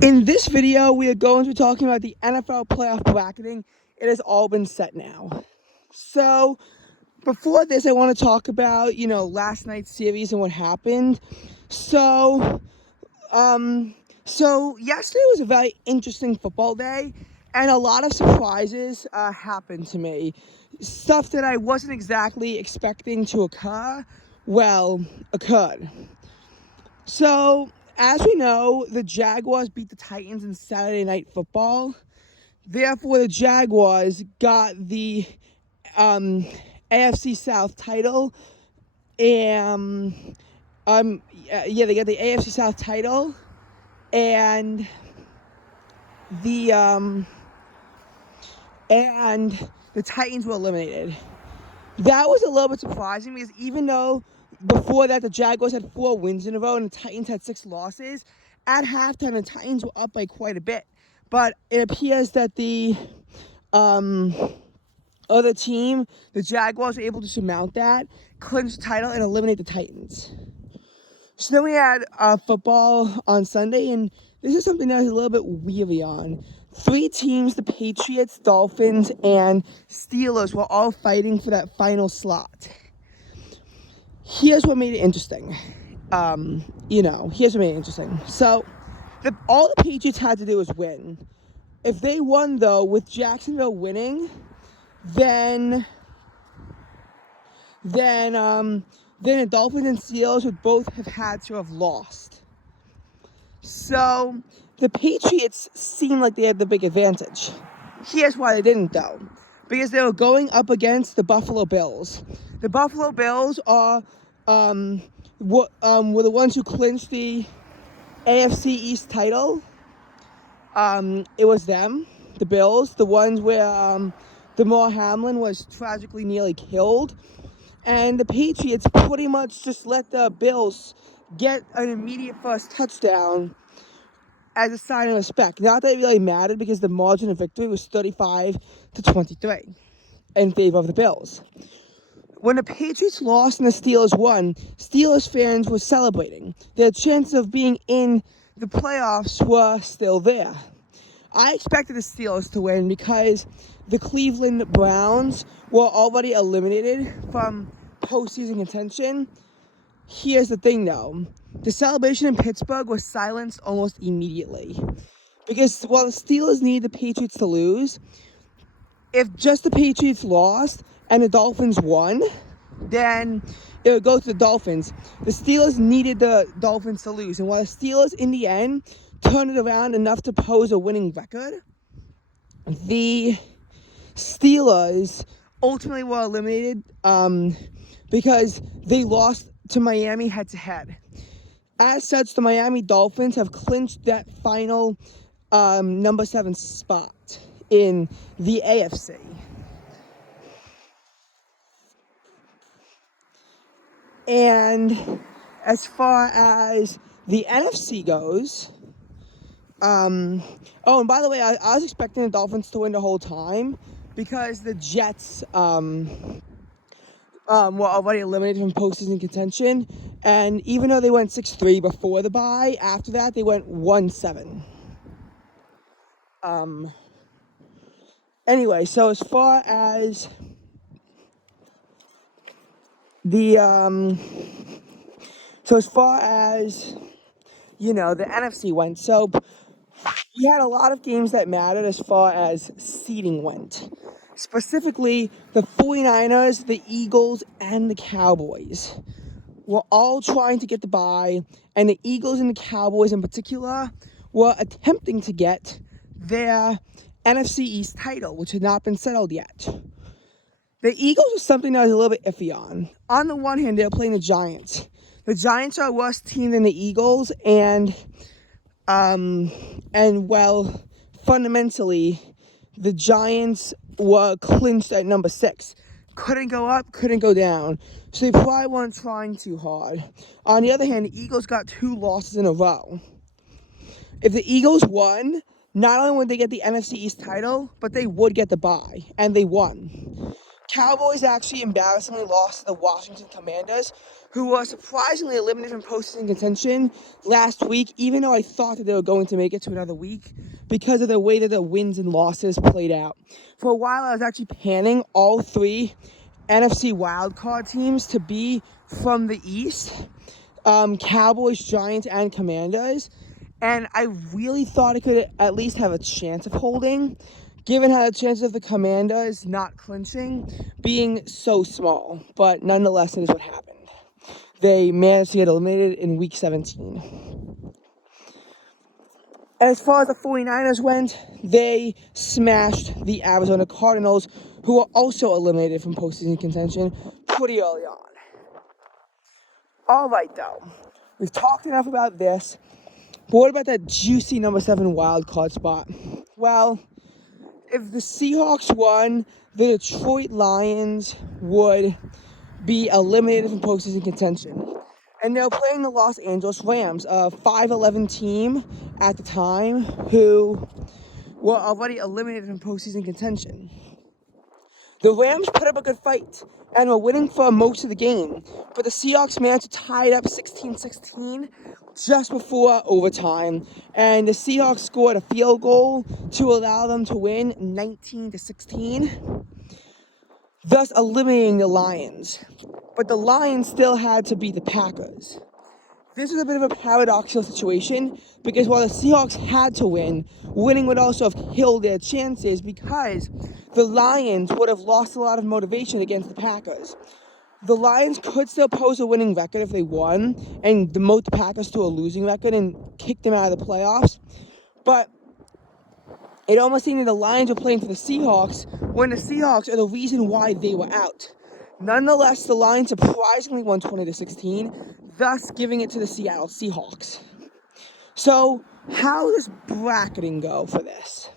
In this video, we are going to be talking about the NFL playoff bracketing. It has all been set now. So, before this, I want to talk about, last night's series and what happened. So, yesterday was a very interesting football day, and a lot of surprises happened to me. Stuff that I wasn't exactly expecting to occur, occurred. So, as we know, the Jaguars beat the Titans in Saturday Night Football. Therefore, the Jaguars got the AFC South title. And, they got the AFC South title. And the Titans were eliminated. That was a little bit surprising because even though before that the Jaguars had 4 wins in a row and the Titans had 6 losses, at halftime the Titans were up by quite a bit. But it appears that the other team, the Jaguars, were able to surmount that, clinch the title, and eliminate the Titans. So then we had football on Sunday, and this is something that I was a little bit weary on. 3 teams, the Patriots, Dolphins, and Steelers, were all fighting for that final slot. Here's what made it interesting. Here's what made it interesting. So, all the Patriots had to do was win. If they won, though, with Jacksonville winning, then the Dolphins and Steelers would both have had to have lost. So the Patriots seemed like they had the big advantage. Here's why they didn't, though. Because they were going up against the Buffalo Bills. The Buffalo Bills were the ones who clinched the AFC East title. It was them, the Bills, the ones where Damar Hamlin was tragically nearly killed. And the Patriots pretty much just let the Bills get an immediate first touchdown as a sign of respect. Not that it really mattered because the margin of victory was 35-23 in favor of the Bills. When the Patriots lost and the Steelers won, Steelers fans were celebrating. Their chances of being in the playoffs were still there. I expected the Steelers to win because the Cleveland Browns were already eliminated from postseason contention. Here's the thing, though. The celebration in Pittsburgh was silenced almost immediately. Because while the Steelers needed the Patriots to lose, if just the Patriots lost and the Dolphins won, then it would go to the Dolphins. The Steelers needed the Dolphins to lose. And while the Steelers, in the end, turned it around enough to pose a winning record, the Steelers ultimately were eliminated because they lost to Miami head-to-head. As such, the Miami Dolphins have clinched that final number 7 spot in the AFC. And as far as the NFC goes, and by the way, I was expecting the Dolphins to win the whole time because the Jets were already eliminated from postseason contention, and even though they went 6-3 before the bye, after that they went 1-7. Anyway, so as far as the the NFC went, so we had a lot of games that mattered as far as seeding went. Specifically, the 49ers, the Eagles, and the Cowboys were all trying to get the bye, and the Eagles and the Cowboys in particular were attempting to get their NFC East title, which had not been settled yet. The Eagles was something that I was a little bit iffy on. On the one hand, they were playing the Giants. The Giants are a worse team than the Eagles, and fundamentally, the Giants were clinched at number 6. Couldn't go up, couldn't go down. So they probably weren't trying too hard. On the other hand, the Eagles got 2 losses in a row. If the Eagles won, not only would they get the NFC East title, but they would get the bye, and they won. Cowboys actually embarrassingly lost to the Washington Commanders, who were surprisingly eliminated from postseason contention last week, even though I thought that they were going to make it to another week because of the way that the wins and losses played out. For a while, I was actually panning all three NFC wildcard teams to be from the East, Cowboys, Giants, and Commanders, and I really thought it could at least have a chance of holding, given how the chances of the Commanders not clinching being so small. But nonetheless, it is what happened. They managed to get eliminated in Week 17. As far as the 49ers went, they smashed the Arizona Cardinals, who were also eliminated from postseason contention pretty early on. All right, though. We've talked enough about this. But what about that juicy number 7 wild card spot? Well, if the Seahawks won, the Detroit Lions would be eliminated from postseason contention. And they're playing the Los Angeles Rams, a 5-11 team at the time who were already eliminated from postseason contention. The Rams put up a good fight and were winning for most of the game, but the Seahawks managed to tie it up 16-16 just before overtime, and the Seahawks scored a field goal to allow them to win 19-16, thus eliminating the Lions. But the Lions still had to beat the Packers. This was a bit of a paradoxical situation because while the Seahawks had to win, winning would also have killed their chances because the Lions would have lost a lot of motivation against the Packers. The Lions could still pose a winning record if they won and demote the Packers to a losing record and kick them out of the playoffs. But it almost seemed that the Lions were playing for the Seahawks when the Seahawks are the reason why they were out. Nonetheless, the Lions surprisingly won 20-16, thus giving it to the Seattle Seahawks. So, how does bracketing go for this?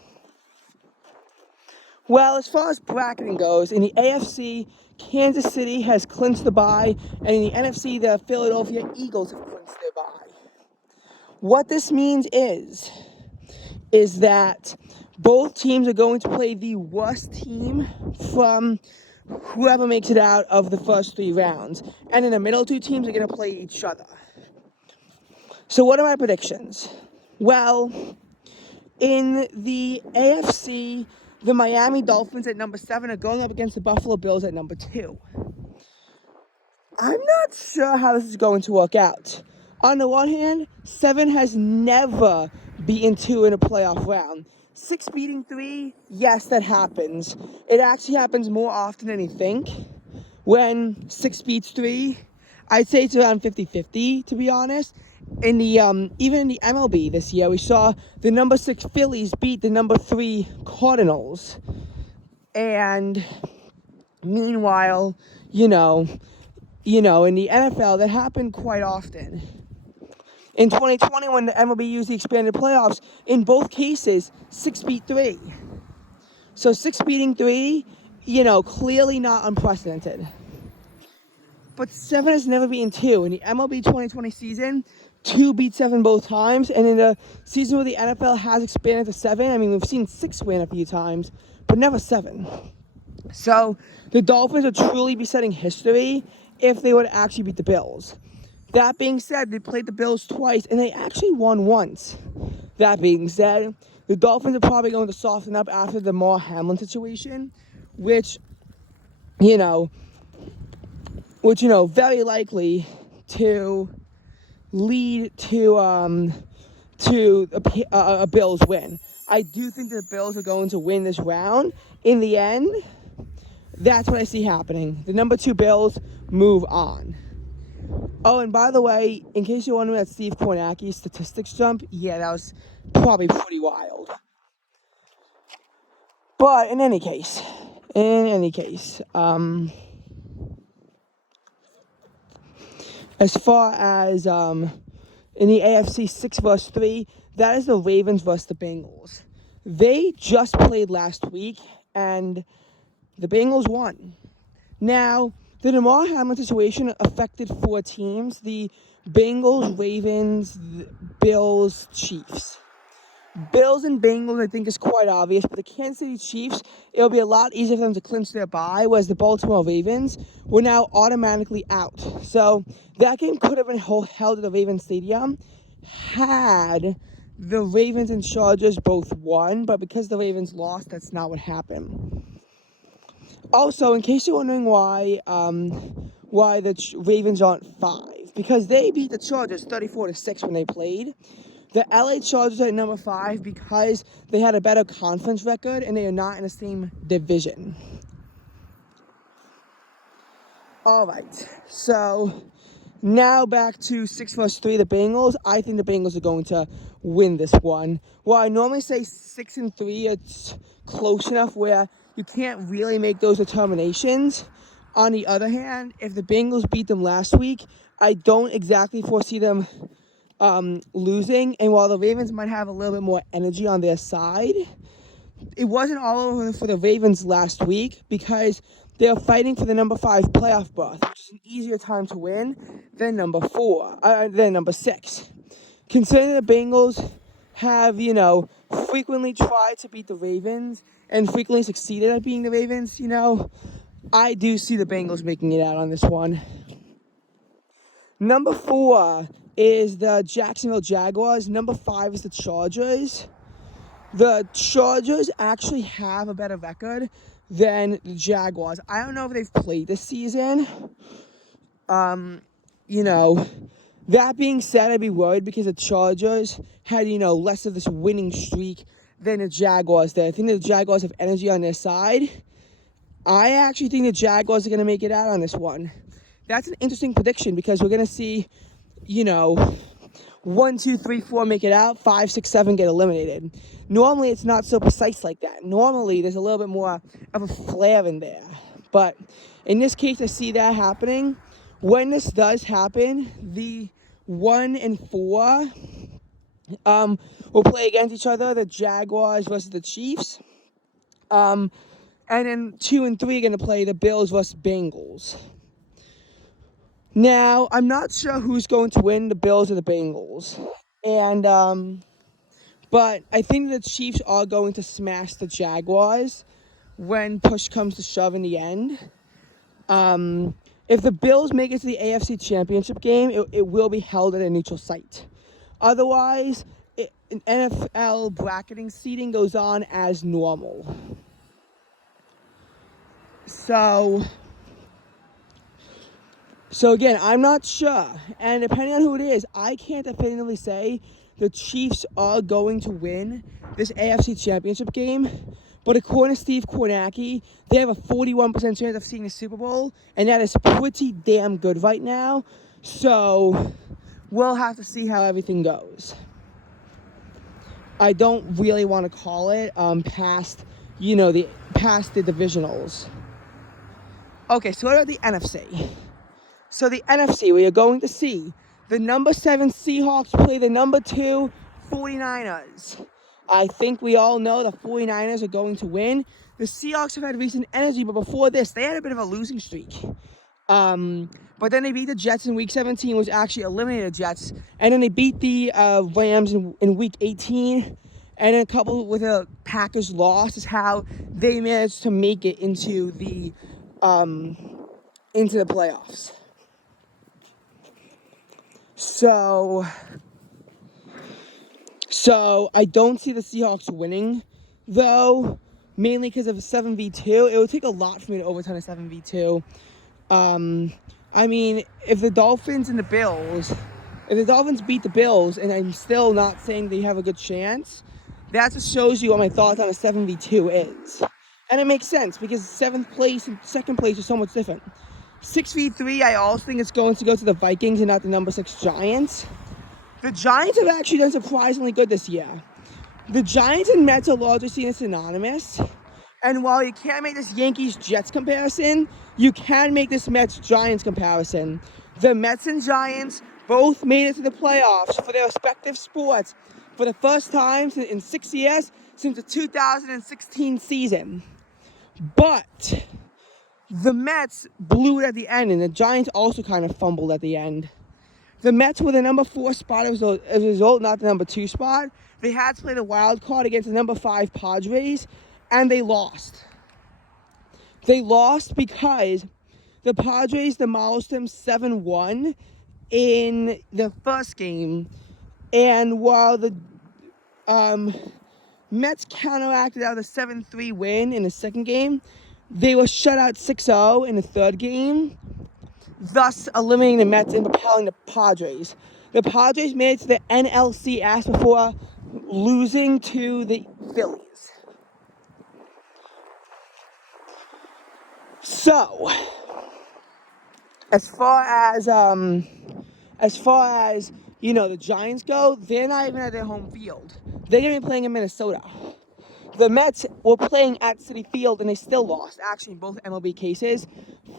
Well, as far as bracketing goes, in the AFC, Kansas City has clinched the bye, and in the NFC, the Philadelphia Eagles have clinched their bye. What this means is that both teams are going to play the worst team from whoever makes it out of the first 3 rounds. And in the middle, 2 teams are going to play each other. So what are my predictions? Well, in the AFC, the Miami Dolphins at number 7 are going up against the Buffalo Bills at number 2. I'm not sure how this is going to work out. On the one hand, 7 has never beaten 2 in a playoff round. 6 beating 3, yes, that happens. It actually happens more often than you think. When 6 beats 3, I'd say it's around 50-50, to be honest. In the even in the MLB this year, we saw the number 6 Phillies beat the number 3 Cardinals. And meanwhile, in the NFL, that happened quite often. In 2020, when the MLB used the expanded playoffs, in both cases, 6 beat 3. So 6 beating 3, clearly not unprecedented. But 7 has never beaten 2. In the MLB 2020 season, 2 beat 7 both times. And in the season where the NFL has expanded to 7, we've seen 6 win a few times, but never 7. So the Dolphins would truly be setting history if they would actually beat the Bills. That being said, they played the Bills twice, and they actually won once. That being said, the Dolphins are probably going to soften up after the Damar Hamlin situation, which, very likely to lead to a Bills win. I do think the Bills are going to win this round. In the end, that's what I see happening. The number 2 Bills move on. Oh, and by the way, in case you're wondering about Steve Kornacki's statistics jump, yeah, that was probably pretty wild. But in any case, as far as in the AFC 6 vs. 3, that is the Ravens versus the Bengals. They just played last week, and the Bengals won. Now, the Damar Hamlin situation affected 4 teams: the Bengals, Ravens, Bills, Chiefs. Bills and Bengals, I think, is quite obvious, but the Kansas City Chiefs, it'll be a lot easier for them to clinch their bye, whereas the Baltimore Ravens were now automatically out. So that game could have been held at the Ravens Stadium had the Ravens and Chargers both won, but because the Ravens lost, that's not what happened. Also, in case you're wondering why the Ravens aren't 5, because they beat the Chargers 34-6 when they played. The LA Chargers are at number 5 because they had a better conference record and they are not in the same division. All right, so now back to 6 vs. 3, the Bengals. I think the Bengals are going to win this one. While I normally say 6 and 3, it's close enough where you can't really make those determinations. On the other hand, if the Bengals beat them last week, I don't exactly foresee them losing. And while the Ravens might have a little bit more energy on their side, it wasn't all over for the Ravens last week because they are fighting for the number 5 playoff berth, which is an easier time to win than number 6. Considering the Bengals have, frequently tried to beat the Ravens and frequently succeeded at beating the Ravens, I do see the Bengals making it out on this one. Number 4 is the Jacksonville Jaguars. Number 5 is the Chargers. The Chargers actually have a better record than the Jaguars. I don't know if they've played this season. That being said, I'd be worried because the Chargers had, less of this winning streak than the Jaguars did. I think the Jaguars have energy on their side. I actually think the Jaguars are going to make it out on this one. That's an interesting prediction because we're going to see, 1, 2, 3, 4 make it out, 5, 6, 7 get eliminated. Normally, it's not so precise like that. Normally, there's a little bit more of a flair in there. But in this case, I see that happening. When this does happen, the 1 and 4 will play against each other, the Jaguars versus the Chiefs. And then 2 and 3 are going to play the Bills versus Bengals. Now, I'm not sure who's going to win, the Bills or the Bengals. But I think the Chiefs are going to smash the Jaguars when push comes to shove in the end. If the Bills make it to the AFC Championship game, it will be held at a neutral site. Otherwise, an NFL bracketing seating goes on as normal. So again, I'm not sure. And depending on who it is, I can't definitively say the Chiefs are going to win this AFC Championship game. But according to Steve Kornacki, they have a 41% chance of seeing the Super Bowl. And that is pretty damn good right now. So we'll have to see how everything goes. I don't really want to call it past the divisionals. Okay, so what about the NFC? So the NFC, we are going to see the number 7 Seahawks play the number 2 49ers. I think we all know the 49ers are going to win. The Seahawks have had recent energy, but before this, they had a bit of a losing streak. But then they beat the Jets in Week 17, which actually eliminated the Jets. And then they beat the Rams in Week 18. And then coupled with a Packers loss is how they managed to make it into the playoffs. So I don't see the Seahawks winning, though, mainly because of a 7v2. It would take a lot for me to overturn a 7v2. I mean, if the Dolphins beat the Bills, and I'm still not saying they have a good chance, that just shows you what my thoughts on a 7v2 is. And it makes sense, because 7th place and 2nd place are so much different. 6v3, I also think it's going to go to the Vikings and not the number 6 Giants. The Giants have actually done surprisingly good this year. The Giants and Mets are largely seen as synonymous. And while you can't make this Yankees-Jets comparison, you can make this Mets-Giants comparison. The Mets and Giants both made it to the playoffs for their respective sports for the first time in 6 years since the 2016 season. But the Mets blew it at the end, and the Giants also kind of fumbled at the end. The Mets were the number 4 spot as a result, not the number 2 spot. They had to play the wild card against the number 5 Padres, and they lost. They lost because the Padres demolished them 7-1 in the first game, and while the Mets counteracted out a 7-3 win in the second game, they were shut out 6-0 in the third game, thus eliminating the Mets and propelling the Padres. The Padres made it to the NLCS before losing to the Phillies. So, as far as the Giants go, they're not even at their home field. They're gonna be playing in Minnesota. The Mets were playing at Citi Field and they still lost. Actually, in both MLB cases,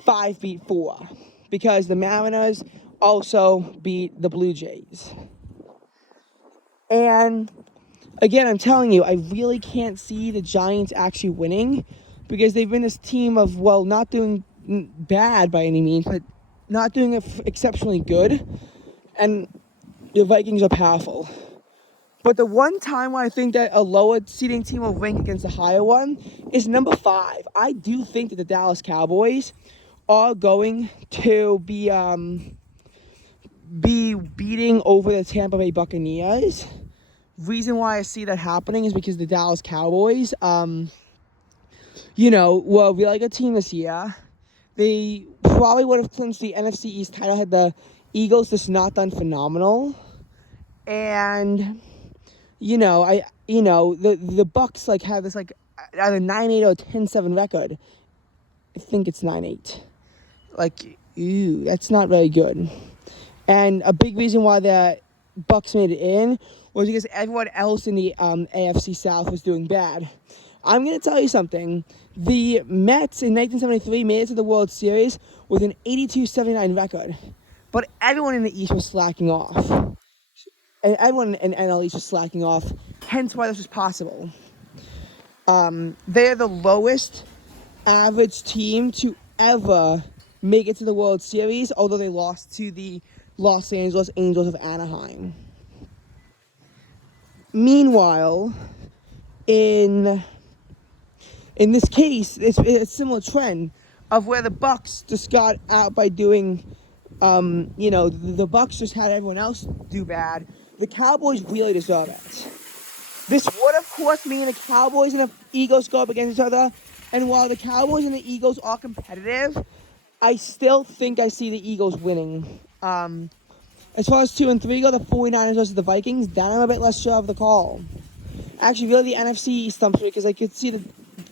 5-4, because the Mariners also beat the Blue Jays. And again, I'm telling you, I really can't see the Giants actually winning, because they've been this team of, well, not doing bad by any means, but not doing it exceptionally good. And the Vikings are powerful. But the one time where I think that a lower seeding team will rank against a higher one is number 5. I do think that the Dallas Cowboys are going to be beating over the Tampa Bay Buccaneers. Reason why I see that happening is because the Dallas Cowboys, were a really good team this year. They probably would have clinched the NFC East title had the Eagles just not done phenomenal. And the Bucks have this either 9-8 or 10-7 record. I think it's 9-8. That's not very good. And a big reason why the Bucks made it in was because everyone else in the AFC South was doing bad. I'm going to tell you something. The Mets in 1973 made it to the World Series with an 82-79 record. But everyone in the East was slacking off. And everyone in NL East was slacking off. Hence why this was possible. They're the lowest average team to ever make it to the World Series, although they lost to the Los Angeles Angels of Anaheim. Meanwhile, in this case, it's a similar trend of where the Bucks just got out by doing, the Bucks just had everyone else do bad. The Cowboys really deserve it. This would, of course, mean the Cowboys and the Eagles go up against each other. And while the Cowboys and the Eagles are competitive, I still think I see the Eagles winning. As far as 2 and 3 go, the 49ers versus the Vikings, that I'm a bit less sure of the call. Actually, really, the NFC East stumps me because I could see the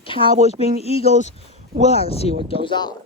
Cowboys being the Eagles. We'll have to see what goes on.